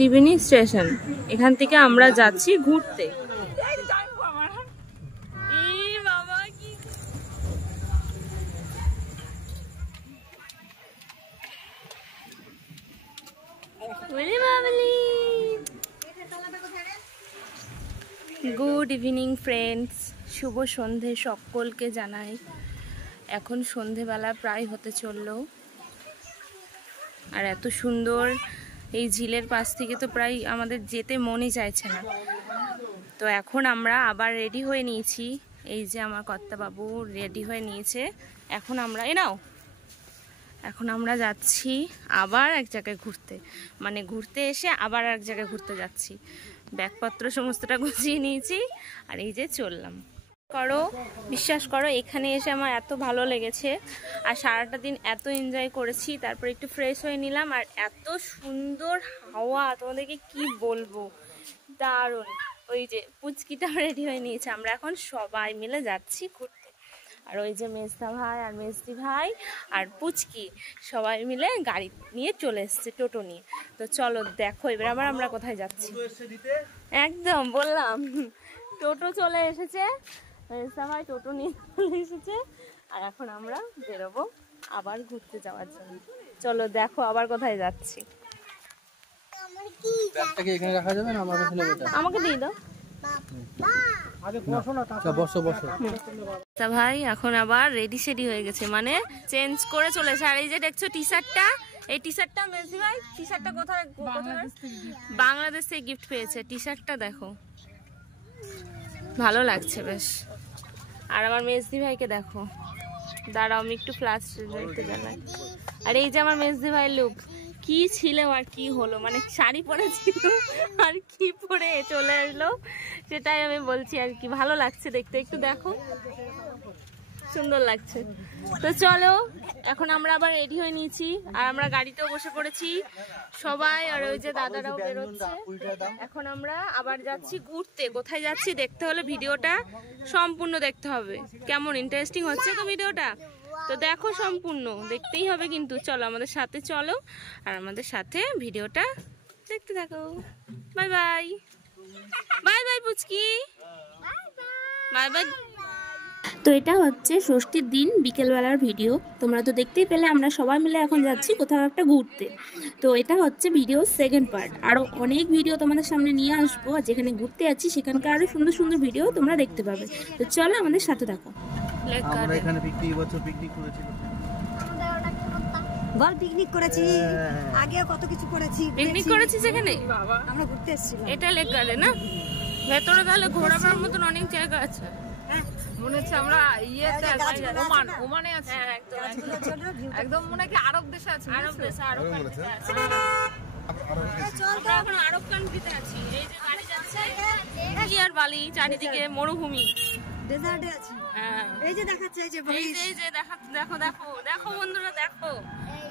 Triveni station. এখান থেকে আমরা যাচ্ছি ঘুরতে। গুড ইভিনিং ফ্রেন্ডস, শুভ সন্ধে সকলকে জানাই। এখন সন্ধেবেলা প্রায় হতে চললো, আর এত সুন্দর এই ঝিলের পাশ থেকে তো প্রায় আমাদের যেতে মনই চাইছে না। তো এখন আমরা আবার রেডি হয়ে নিয়েছি, এই যে আমার কর্তাবাবু রেডি হয়ে নিয়েছে। এখন আমরা যাচ্ছি আবার এক জায়গায় ঘুরতে, মানে ঘুরতে এসে আবার এক জায়গায় ঘুরতে যাচ্ছি। ব্যাগপত্র সমস্তটা গুছিয়ে নিয়েছি, আর এই যে চললাম। বিশ্বাস করো এখানে এসে আমার এত ভালো লেগেছে, আর সারাটা দিন এত এনজয় করেছি। তারপর একটু ফ্রেশ হয়ে নিলাম, আর এত সুন্দর হাওয়া, তোমাদেরকে কি বলবো, দারুণ। ওই যে পুচকিটা রেডি হয়ে নিয়েছে, আমরা এখন সবাই মিলে যাচ্ছি ঘুরতে। আর ওই যে মেজদা ভাই আর মেজদি ভাই আর পুচকি সবাই মিলে গাড়ি নিয়ে চলে এসছে, টোটো নিয়ে। তো চলো দেখো এবার আবার আমরা কোথায় যাচ্ছি। একদম বললাম, টোটো চলে এসেছে, মেজদা ভাই টোটো নিয়ে চলে এসেছে, আর এখন আমরা বেরোবো আবার ঘুরতে যাওয়ার জন্য। চলো দেখো আবার কোথায় যাচ্ছি। আমাকে দিয়ে দাও। ভাই এখন আবার রেডি সেডি হয়ে গেছে, মানে চেঞ্জ করে চলে এসে। আর এই যে দেখছো টি শার্টটা, এই টি শার্টটা মেজদি ভাই, টি শার্টটা কোথায়? বাংলাদেশ থেকে গিফট পেয়েছে। টি শার্টটা দেখো, ভালো লাগছে বেশ। আর আমার মেজদি ভাইকে দেখো, দাঁড়াও আমি একটু ফ্ল্যাশ দেখতে জানাই। আর এই যে আমার মেজদি ভাই লুক, কি ছিল আর কি হলো, মানে শাড়ি পরেছিল আর কি পরে চলে আসলো, সেটাই আমি বলছি আর কি। ভালো লাগছে দেখতে, একটু দেখো, সুন্দর লাগছে। তো চলো এখন আমরা আবার রেডি হয়ে নিয়েছি, আর আমরা গাড়িতেও বসে পড়েছি সবাই, আর ওই যে দাদারাও বেরোচ্ছে। এখন আমরা আবার যাচ্ছি ঘুরতে। কোথায় যাচ্ছি দেখতে হলে ভিডিওটা সম্পূর্ণ দেখতে হবে। কেমন ইন্টারেস্টিং হচ্ছে তো ভিডিওটা, তো দেখো সম্পূর্ণ দেখতেই হবে কিন্তু। চলো আমাদের সাথে চলো, আর আমাদের সাথে ভিডিওটা দেখতে থাকো। বাই বাই, বাই বাই পুচকি, বাই বাই। তো এটা হচ্ছে ষষ্ঠীর দিন বিকেলবেলার ভিডিও। তোমরা তো দেখতেই পেলে আমরা সবাই মিলে এখন যাচ্ছি কোথাও একটা ঘুরতে। তো এটা হচ্ছে ভিডিও সেকেন্ড পার্ট। আরও অনেক ভিডিও তোমাদের সামনে নিয়ে আসবো, আর যেখানে ঘুরতে যাচ্ছি সেখানকার আরও সুন্দর সুন্দর ভিডিও তোমরা দেখতে পাবে। তো চলো আমাদের সাথে থাকো। আমরা এখানে পিকনিক করেছি, আগেও কত কিছু করেছি, পিকনিক করেছি সেখানে আমরা ঘুরতে এসেছিলাম। এটা লেক গার্ডেন না, ভেতরে তাহলে ঘোরাবার মতন অনেক জায়গা আছে। মনে হচ্ছে আমরা ওমানে আছি, একদম মনে হয় কি আরব দেশে আছি। আরব কান্ট্রিতে আছি। এই যে গাড়ি যাচ্ছে, কি আর বালি, চারিদিকে মরুভূমি, ডেজার্টে আছি। এই যে দেখাচ্ছে, এই যে দেখো দেখো দেখো বন্ধুরা, দেখো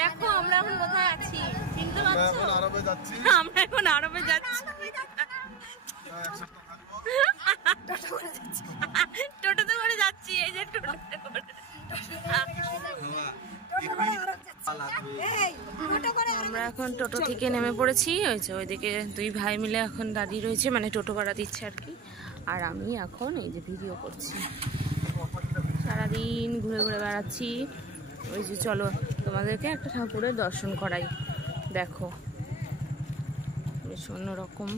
দেখো আমরা এখন কোথায় আছি, চিনতে পারছো? আমরা এখন আরবে যাচ্ছি। টোটোতে করে যাচ্ছি, এই যে টোটোতে করে। আমরা এখন টোটো থেকে নেমে পড়েছি। ওই যে ওইদিকে দুই ভাই মিলে এখন দাঁড়িয়ে রয়েছে, মানে টোটো ভাড়া দিচ্ছে আর কি। আর আমি এখন এই যে ভিডিও করছি, সারাদিন ঘুরে ঘুরে বেড়াচ্ছি। ওই যে চলো তোমাদেরকে একটা ঠাকুরের দর্শন করাই, দেখো বেশ অন্যরকম।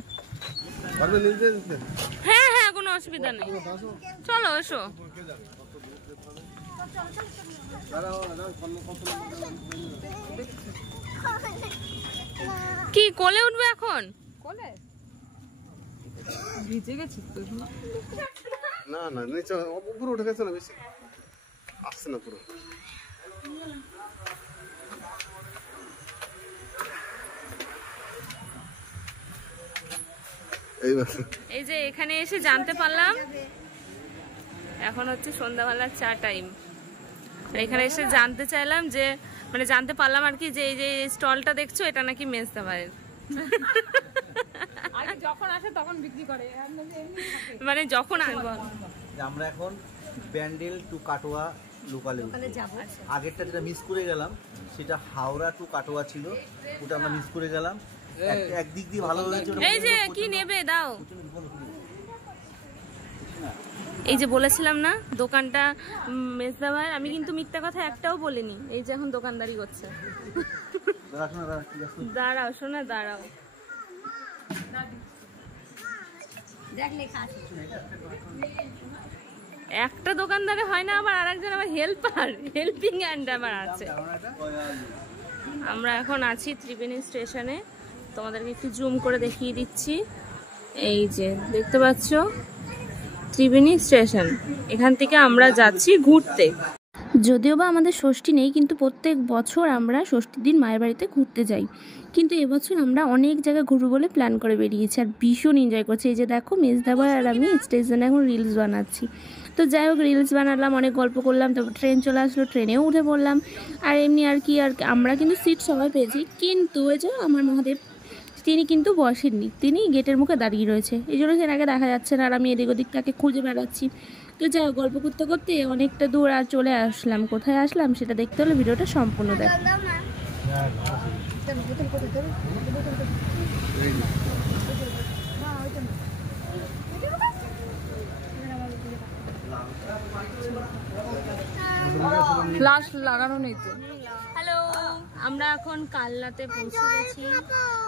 হ্যাঁ হ্যাঁ কোনো অসুবিধা নেই, চলো এসো। কি কোলে উঠবে এখন? কোলে ভিজে গেছি না, না নিচে উপরে উঠে গেছে না, বেশি আসছে না পুরো। এই যে এখানে এসে জানতে পারলাম এখন হচ্ছে সন্ধ্যাবেলার চা টাইম। এখানে এসে জানতে চাইলাম যে, মানে জানতে পারলাম আর কি, যে এই যে স্টলটা দেখছো এটা নাকি মেজদা ভাইয়ের। যখন আসে তখন বিক্রি করে, মানে যখন আমরা এখন ব্যান্ডেল টু কাটোয়া লোকালে যাব। আগেরটা যেটা মিস করে গেলাম সেটা হাওড়া টু কাটোয়া ছিল, ওটা আমরা মিস করে গেলাম। একদিক দিয়ে ভালো হয়েছে। এই যে কি নেবে দাও। এই যে বলেছিলাম না দোকানটা মেজদা ভাই, আমি কিন্তু মিথ্যা কথা একটাও বলিনি। এই যে এখন দোকানদারি করছে। দাঁড়াও শোনা, দাঁড়াও। একটা দোকানদারে হয় না, আবার আরেকজন আমার হেল্পার, হেল্পিং হ্যান্ড আমার আছে। আমরা এখন আছি ত্রিবেণী স্টেশনে, তোমাদেরকে একটু জুম করে দেখিয়ে দিচ্ছি। এই যে দেখতে পাচ্ছ ত্রিবেণী স্টেশন, এখান থেকে আমরা যাচ্ছি ঘুরতে। যদিও বা আমাদের ষষ্ঠী নেই, কিন্তু প্রত্যেক বছর আমরা ষষ্ঠীর দিন মায়ের বাড়িতে ঘুরতে যাই। কিন্তু এবছর আমরা অনেক জায়গায় ঘুরবো বলে প্ল্যান করে বেরিয়েছি, আর ভীষণ এনজয় করছি। এই যে দেখো মেজদা ভাই আর আমি স্টেশনে এখন রিলস বানাচ্ছি। তো যাই হোক, রিলস বানালাম, অনেক গল্প করলাম, তারপর ট্রেন চলে আসলো, ট্রেনেও উঠে পড়লাম। আর এমনি আর কি, আর আমরা কিন্তু সিট সবাই পেয়েছি, কিন্তু ওই যে আমার মহাদেব তিনি কিন্তু বসেননি, তিনি গেটের মুখে দাঁড়িয়ে রয়েছে, এই জন্য সেনাকে দেখা যাচ্ছে না। আর আমি এদিক ওদিক তাকে খুঁজে বেড়াচ্ছি। তো যাই হোক, গল্প করতে করতে অনেকটা দূর আর চলে আসলাম। কোথায় আসলাম সেটা দেখতে হলে ভিডিওটা সম্পূর্ণ দেখো। ফ্ল্যাশ লাগানো নেই তো। হ্যালো, আমরা এখন কালনাতে পৌঁছে গেছি।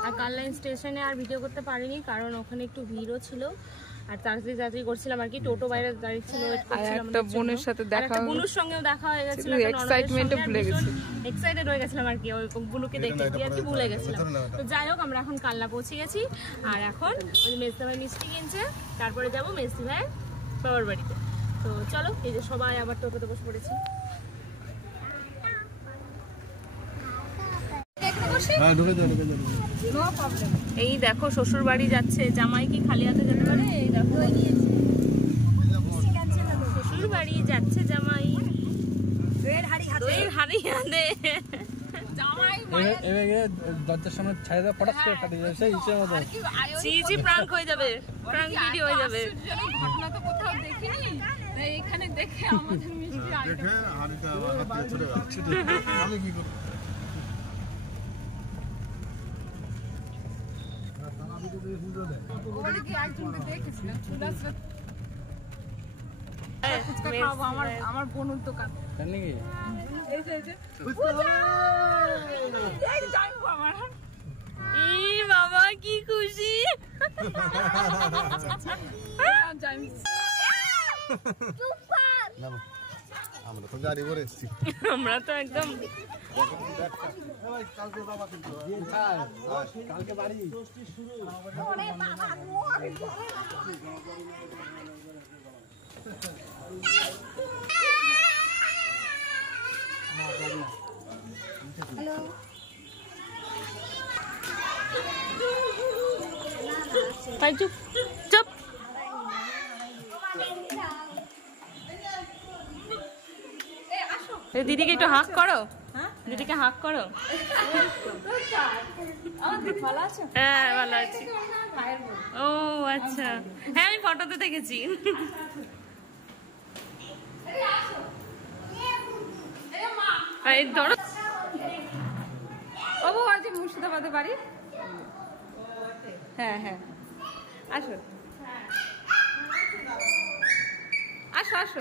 আর কালনা স্টেশনে আর ভিডিও করতে পারিনি, কারণ ওখানে একটু ভিড়ও ছিল আর তাড়াতাড়ি করছিলাম আর কি। টোটো বাইরে দাঁড়িয়ে ছিল, ওয়েট করছিলাম। একটা বোনের সাথে দেখা, বুনুর সঙ্গেও দেখা হয়ে গেছিল, এক্সাইটমেন্টে ভুলে গেছি, এক্সাইটেড হয়ে গেছিলাম আর কি, ওই বুনুকে দেখে আর কি ভুলে গেছিলাম। তো যাই হোক, আমরা এখন কালনা পৌঁছে গেছি। আর এখন ওই মেজদা ভাই মিষ্টি কিনছে, তারপরে যাবো মেজদি ভাইয়ের বাবার বাড়িতে। তো চলো, এই যে সবাই আবার টোটোতে বসে পড়েছি। এই দেখো শ্বশুর বাড়ি যাচ্ছে, জামাই কি খালি হাতে যেতে পারে? এই দেখো শ্বশুর বাড়ি যাচ্ছে জামাই, দইয়ের হাড়ি হাতে। দরজার সামনে ছাড়ে দেওয়া পটাশ করে ফাটিয়ে যাবে, সেই হিসেবে মতো জি প্রাঙ্ক হয়ে যাবে, প্রাঙ্ক ভিডিও হয়ে যাবে। ঘটনা তো কোথাও দেখিনি, এইখানে দেখে আমাদের মিষ্টি দেখে হাড়িটা হাতে ছুটে যাচ্ছে। আমি কি করব? ওখানে কি একজনকে দেখেছিলাম ফুচকা খাওয়াবো আমার বোনের দোকান জানি কি ই বাবা কি খুশি। আমরা তো গাড়ি করে এসেছি, আমরা তো একদম কালকে বাড়ি চুপ চুপ। দিদিকে একটু হাক করো, দিদিকে হাক করো। হ্যাঁ ভালো আছি। ও আচ্ছা, হ্যাঁ আমি ফটোতে দেখেছি। ধরো বাবু আছে মুর্শিদাবাদে বাড়ি। হ্যাঁ হ্যাঁ আসো আসো আসো।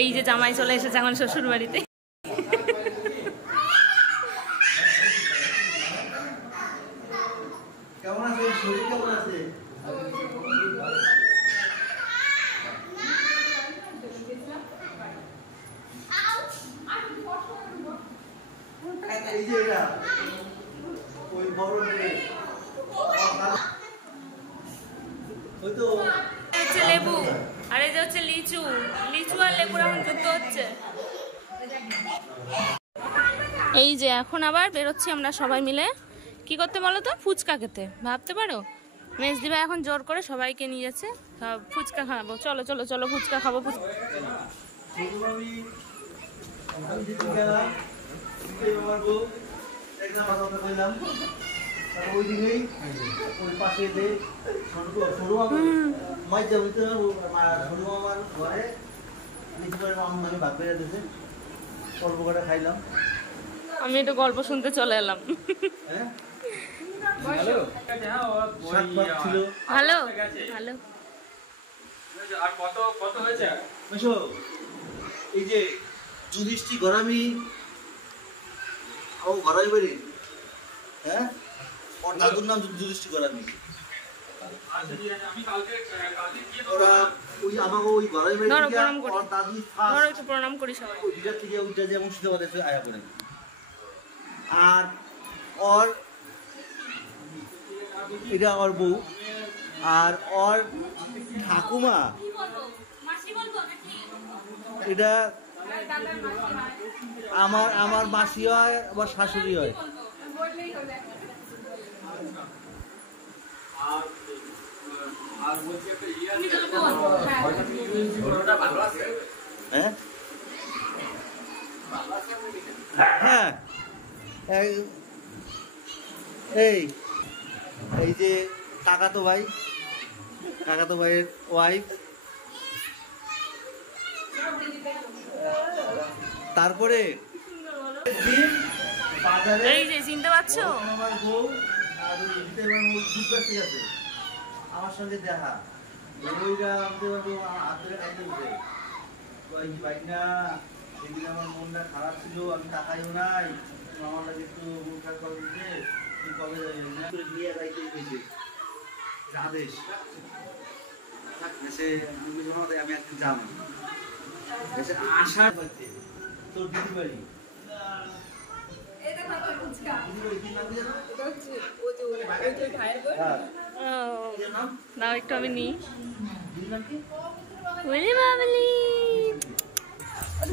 এই যে জামাই চলে এসেছে এখন শ্বশুর বাড়িতে। কেমন আছে শরীর, কেমন আছে? এই যে এটা ওই বড় ওই তো হচ্ছে লেবু, আর এই যে হচ্ছে লিচু। লিচু আর লেবুর এখন যুদ্ধ হচ্ছে। এই যে এখন আবার বেরোচ্ছি আমরা সবাই মিলে। কি করতে বলো তো? ফুচকা খেতে, ভাবতে পারো। মেজদি ভাই এখন জোর করে সবাইকে নিয়ে যাচ্ছে, ফুচকা খাবো, চলো চলো চলো ফুচকা খাবো। ওই দিকেই ওই পাশে যে সরু মাছ যাবো তো সরু মামার ঘরে নিচে করে আমি ভাত বেড়ে দিয়েছে অল্প করে খাইলাম। আমি একটু গল্প শুনতে চলে এলাম। হ্যাঁ শাক ভাত ছিল। ভালো ভালো। আর কত কত হয়েছে? বুঝছো এই যে যুধিষ্ঠির গরামি ও ঘরাই বেরি, হ্যাঁ ওর দাদুর নাম যুধিষ্ঠির গরামি। ওরা ওই আমাকে ওই ঘরাই বেরি ধরো প্রণাম করি। ওর দাদু ধরো একটু প্রণাম করি সবাই। ওই বিরাট থেকে ওইটা যে মুর্শিদাবাদ এসে আয়া করে। আর ওর এটা ওর বউ আর ওর ঠাকুমা এটা আমার মাসি হয় আবার শাশুড়ি হয়। হ্যাঁ হ্যাঁ এই এই যে কাকাতো ভাইয়ের ওয়াইফ, তারপরে বাজারে এই যে চিনতে পারছো? আমার বউ আর আছে আমার সঙ্গে দেখা ওইটা হাতে খাইতে উঠে বাইক না সেদিন আমার মনটা খারাপ ছিল, আমি টাকাইও নাই, আমার লাগে একটু মন খারাপ করে দিতে কবে নিয়ে যাইতে হয়েছে আদেশ সে আমি একদিন যাব আসার পাচ্ছে তোর দিদি বাড়ি দাও একটু আমি নিই। ওরে বাবলি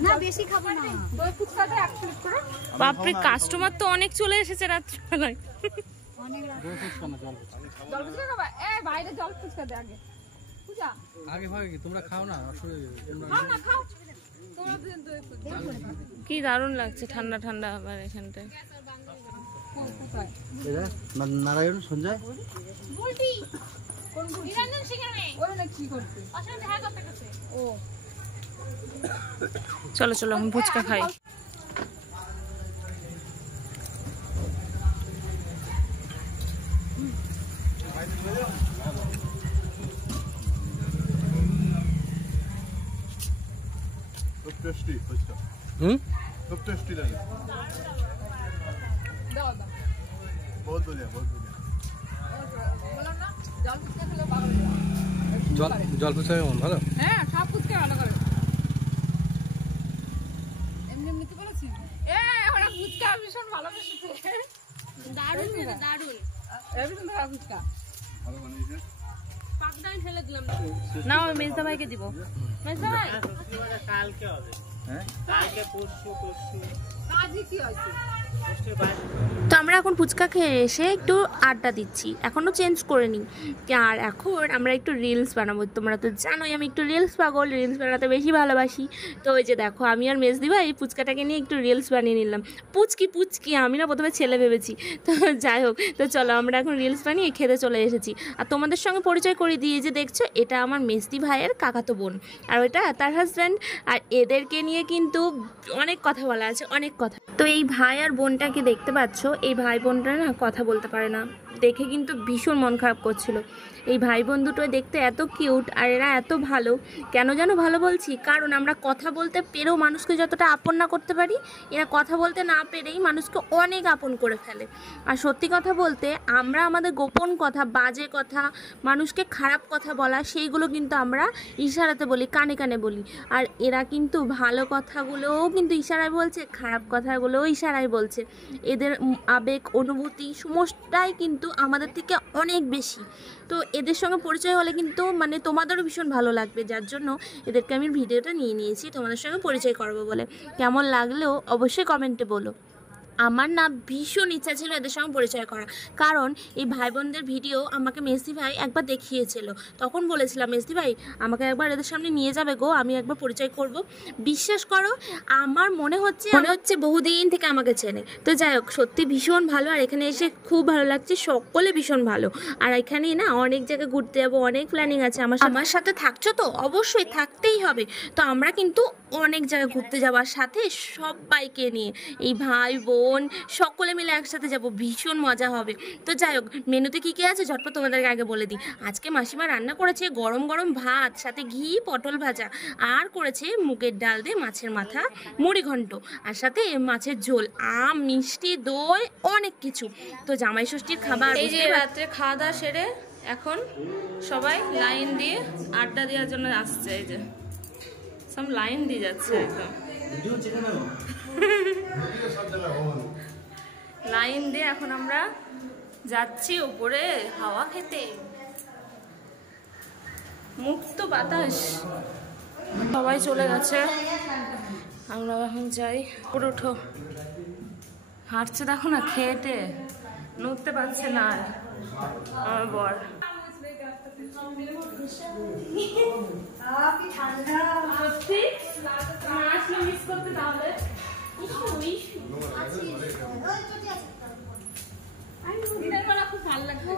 না বেশি খাবো না, দই ফুচকাটা এক প্লেট করো। বাপরে কাস্টমার তো অনেক চলে এসেছে রাত্রিবেলায়। অনেক জল ফুচকা খাবা? এ বাইরে জল ফুচকা দে আগে। পূজা আগে ভাগে কি তোমরা খাও না? খাও না খাও, তোমরা দুজন দই ফুচকা কি দারুণ লাগছে ঠান্ডা ঠান্ডা আবার এখানটায়। কোথায়? নারায়ণ সঞ্জয় বুলটি কোন বুলটি? নিরঞ্জন সেখানে ওরা না কি করতে আসলে দেখা করতে গেছে। ও চলো চলো আমি ফুচকা খাই। टेस्टी फुचका खूब टेस्टी लगे, দাও দাও बहुत बढ़िया बहुत बढ़िया। বললাম না জল ফুচকা খেলে পাগল হয়ে যাবে। জল ফুচকা কেমন? ভালো? হ্যাঁ সব ফুচকা ভালো করে এমনি এমনি তো বলেছি। ওরা ফুচকা ভীষণ ভালোবেসেছে, দারুণ দারুণ। ভীষণ ভালো ফুচকা। না ওই মেজদা ভাইকে দিব। মেজদা ভাই কাজই কি হয়েছে? তো আমরা এখন ফুচকা খেয়ে এসে একটু আড্ডা দিচ্ছি, এখনও চেঞ্জ করে নিই। আর এখন আমরা একটু রিলস বানাবো। তোমরা তো জানোই আমি একটু রিলস পাগল, রিলস বানাতে বেশি ভালোবাসি। তো ওই যে দেখো আমি আর মেজদি ভাই এই ফুচকাটাকে নিয়ে একটু রিলস বানিয়ে নিলাম। পুচকি আমি না প্রথমে ছেলে ভেবেছি, তো যাই হোক। তো চলো আমরা এখন রিলস বানিয়ে খেতে চলে এসেছি। আর তোমাদের সঙ্গে পরিচয় করে দিয়ে যে দেখছো এটা আমার মেজদি ভাইয়ের কাকাতো বোন, আর ওটা তার হাজব্যান্ড। আর এদেরকে নিয়ে কিন্তু অনেক কথা বলা আছে, অনেক কথা। তো এই ভাই আর বোনটাকে দেখতে পাচ্ছ, এই ভাই বোনটা না কথা বলতে পারে না, দেখে কিন্তু ভীষণ মন খারাপ করছিল। এই ভাই বোন দুটো দেখতে এত কিউট আর এরা এত ভালো। কেন যেন ভালো বলছি, কারণ আমরা কথা বলতে পেরেও মানুষকে যতটা আপন না করতে পারি, এরা কথা বলতে না পেরেই মানুষকে অনেক আপন করে ফেলে। আর সত্যি কথা বলতে আমরা আমাদের গোপন কথা, বাজে কথা, মানুষকে খারাপ কথা বলা, সেইগুলো কিন্তু আমরা ইশারাতে বলি, কানে কানে বলি। আর এরা কিন্তু ভালো কথাগুলোও কিন্তু ইশারায় বলছে, খারাপ কথাগুলোও ইশারায় বলছে। এদের আবেগ অনুভূতি সমস্তটাই কিন্তু আমাদের থেকে অনেক বেশি। তো এদের সঙ্গে পরিচয় হলে কিন্তু মানে তোমাদেরও ভীষণ ভালো লাগবে, যার জন্য এদেরকে আমি ভিডিওটা নিয়ে নিয়েছি তোমাদের সঙ্গে পরিচয় করবো বলে। কেমন লাগলেও অবশ্যই কমেন্টে বলো। আমার না ভীষণ ইচ্ছা ছিল এদের সঙ্গে পরিচয় করা, কারণ এই ভাই বোনদের ভিডিও আমাকে মেসি ভাই একবার দেখিয়েছিল। তখন বলেছিলাম মেসি ভাই আমাকে একবার এদের সামনে নিয়ে যাবে গো, আমি একবার পরিচয় করব। বিশ্বাস করো আমার মনে হচ্ছে বহুদিন থেকে আমাকে চেনে। তো যাই হোক, সত্যি ভীষণ ভালো, আর এখানে এসে খুব ভালো লাগছে, সকলে ভীষণ ভালো। আর এখানেই না অনেক জায়গায় ঘুরতে যাবো, অনেক প্ল্যানিং আছে। আমার সাথে থাকছো তো? অবশ্যই থাকতেই হবে। তো আমরা কিন্তু অনেক জায়গায় ঘুরতে যাওয়ার সাথে সবাইকে নিয়ে, এই ভাই বোন সকলে মিলে একসাথে যাব, ভীষণ মজা হবে। তো যাই হোক, মেনুতে কী কী আছে ঝটপট তোমাদেরকে আগে বলে দিই। আজকে মাসিমা রান্না করেছে গরম গরম ভাত, সাথে ঘি পটল ভাজা, আর করেছে মুগের ডাল দিয়ে মাছের মাথা, মুড়ি ঘন্ট, আর সাথে মাছের ঝোল, আম, মিষ্টি, দই, অনেক কিছু। তো জামাই ষষ্ঠীর খাবার। এই যে রাত্রে খাওয়া দাওয়া সেরে এখন সবাই লাইন দিয়ে আড্ডা দেওয়ার জন্য আসছে। এই যে সব লাইন দিয়ে যাচ্ছে একদম, লাইন দিয়ে এখন আমরা যাচ্ছি উপরে হাওয়া খেতে, মুক্ত বাতাস। সবাই চলে গেছে, আমরা এখন যাই। উপরে উঠো, হাঁটছে দেখো না, খেয়েটে নড়তে পারছে না আর আমার বর। মিস করতে তাহলে খুব ভালো লাগবে।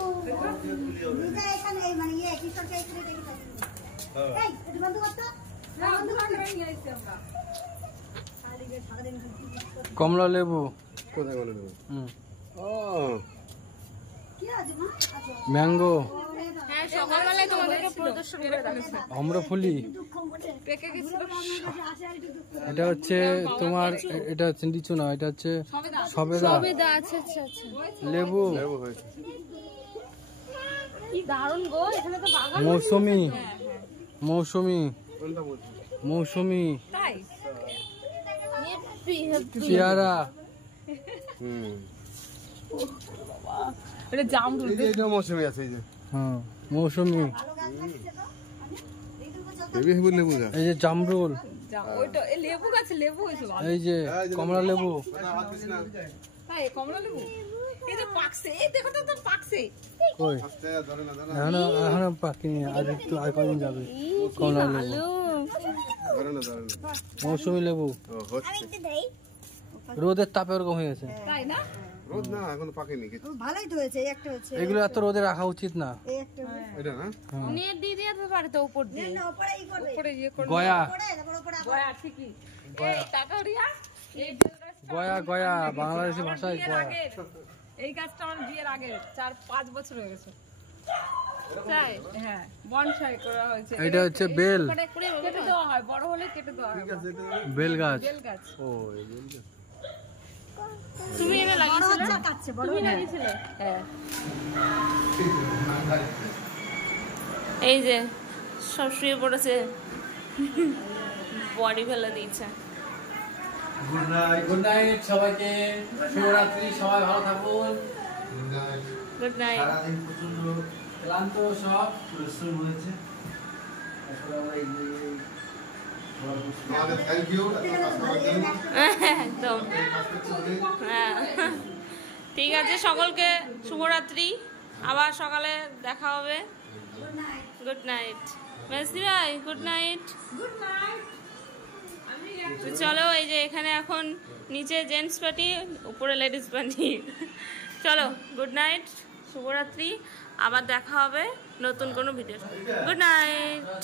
কমলা লেবু, কোথায় বলে দেবো? ও ম্যাঙ্গো, হ্যাঁ সকালবেলায় তোমাদেরকে প্রদর্শন করে দেখাচ্ছি। আম্রফলি, এটা হচ্ছে তোমার, এটা হচ্ছে লিচু না, এটা হচ্ছে সবেদা, আচ্ছা আচ্ছা আচ্ছা, লেবু, লেবু হয়েছে। কি দারুণ গো, এখানে তো বাগান। মৌসুমি, মৌসুমি, কোনটা বলছি? মৌসুমি, তাই পেয়ারা, এটা জামরুল। এটা মৌসুমি আছে, এই যে হ্যাঁ মৌসুমি, লেবু যা। এই যে জামরুল, ওইটা এই লেবু গাছে লেবু হয়েছে। এই যে কমলা লেবু, তাই কমলা লেবু এই যে পাকছে, এই দেখো তো তো পাকছে। কই এখনো এখনো পাকিনি, আর একটু আর কদিন যাবে। কমলা লেবু, মৌসুমি লেবু, রোদের তাপে ওরকম হয়ে গেছে। তাই না? রোদ না, এখনো পাকেনি কিছু। ভালোই তো হয়েছে, এই একটা হচ্ছে, এগুলো এত রোদে রাখা উচিত না। এই একটা এটা না নেট দিয়ে দিতে পারে তো উপর দিয়ে। না উপরে ই করবে, উপরে ইয়ে করে গয়া, উপরে তারপর উপরে গয়া ঠিকই। এই টাকা রিয়া এই গয়া, গয়া বাংলাদেশি ভাষায় গয়া। এই গাছটা আমার বিয়ের আগে 4-5 বছর হয়ে গেছে। তাই হ্যাঁ, বনসাই করা হয়েছে। এটা হচ্ছে বেল, কেটে দেওয়া হয়, বড় হলে কেটে দেওয়া হয়। বেল গাছ। বেল গাছ। ও এই বলছে। তুমি এনে লাগিয়েছিলে? আচ্ছা কাটছে বড় তুমি লাগিয়েছিলে? হ্যাঁ এই যে সব শুয়ে পড়েছে, বডি ফেলে দিয়েছে। Good night. গুড নাইট সবাইকে, শুভরাত্রি, সবাই ভালো থাকুন। Good night. সারাদিন প্রচন্ড ক্লান্ত সব, পরিশ্রম হয়েছে। আসলে আমরা এই তোমাদের থ্যাংক ইউ একদম হ্যাঁ, ঠিক আছে, সকলকে শুভরাত্রি, আবার সকালে দেখা হবে। গুড নাইট মেসি ভাই, গুড নাইট। তো চলো, এই যে এখানে এখন নিচে জেন্টস পার্টি, উপরে লেডিস পার্টি। চলো গুড নাইট, শুভরাত্রি, আবার দেখা হবে নতুন কোনো ভিডিও। Good night.